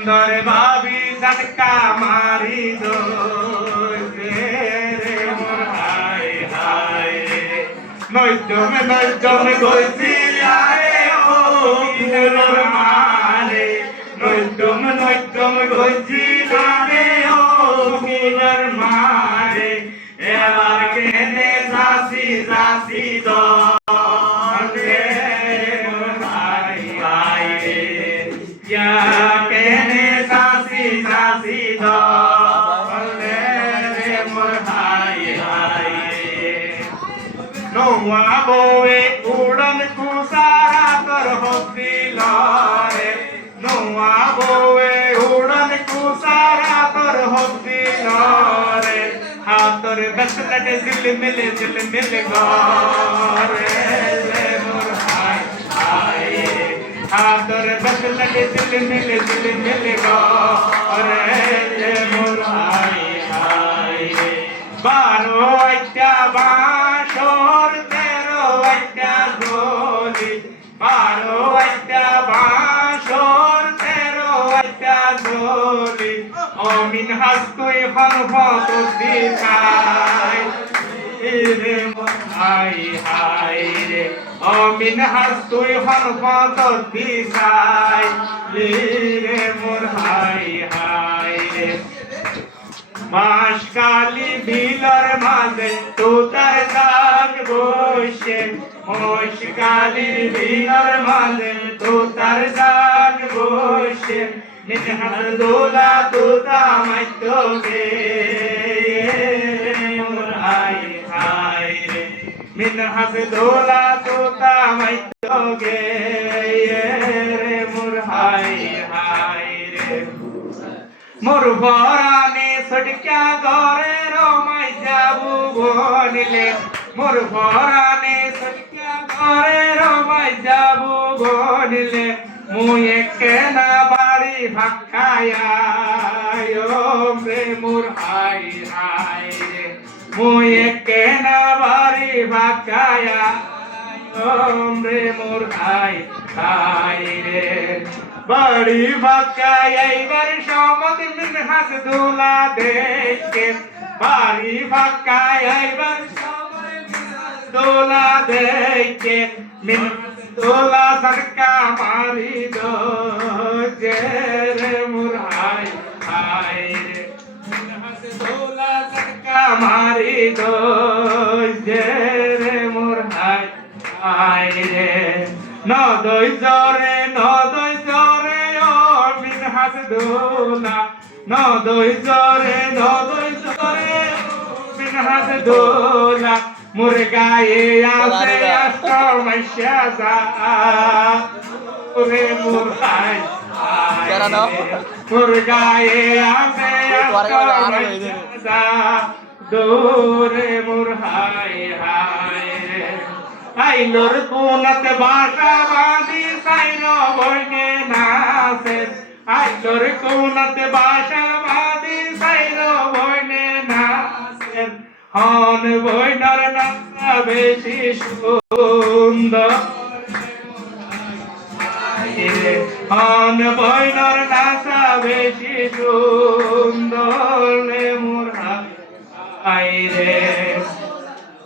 সুন্দর ভাবি ঝটকা মারি দো রে মোর হায় হায় নৈতম গইছি আরে ও কিলোর মারে নৈতম গইছি আরে ও কিলোর মারে এবার কেনে যাসি দো কেনে সাসি দলে রে মোর হাই হাই নোয়া বয়ে উড়ন কুসারা তোর হতিল রে নোয়া বয়ে উড়ন কুসারা তোর হতিল রে হাতর বেসলটে দিল মিলে গরে রে মোর হাই হাই হাতর বেসলটে দিল মিলে গরে মোর হাই হাই 12 আইটা বাঁশর 13 আইটা ঢোলি 12 আইটা বাঁশর 13 আইটা ঢোলি অমিন হাসতুই হনফত দিছাই রে মোর হাই হাই রে অমিন হাসতুই হনফত দিছাই রে মোর হাই হাই রে মাসকালি বিলর মাঝে তোতার দাগ বসে মাসকালি বিলর মাঝে তোতার দাগ বসে নিহার দোলা তোতা মাইতোগে মোর হাই হাই রে মিনহাস দোলা তোতা মাইতোগে রে মোর হাই হাই রে মোর ভরানে সটকা গরে রমাই যাবু বনিলে মোর ভরানে সটকা গরে রমাই যাবু বনিলে মুই একনা বাড়ি ভাক্কায়া রে মোর হাই হাই রে মুই একনা বাড়ি ভাক্কায়া রে মোর হাই হাই রে বাড়ি ভাক্কা এইবার সমত মিনহাস দোলা দেখে বাড়ি ভাক্কা এইবার সমত মিনহাস দোলা দেখে মিনহাস দোলা সরকা মারি দো রে মোর হাই হাই রে মিনহাস দোলা সরকা মারি দো রে মোর হাই হাই রে নদই জরে মিনহাস দোলা নদই জরে মিনহাস দোলা মোর গায়ে আছে অষ্টমস্যা রে মোর হাই মোর গায়ে আছে অষ্টমস্যা দোরে মোর হাই হাই রে আইলোর কোনতে বাসা বাঁধি সাইন বইনে নাচে আইলোর কোনতে বাসা বাঁধি সাইন বইনে নাচে হন বইনার নাচা বেশি সুন্দর হন বইনার নাচা বেশি সুন্দর মোর হাই রে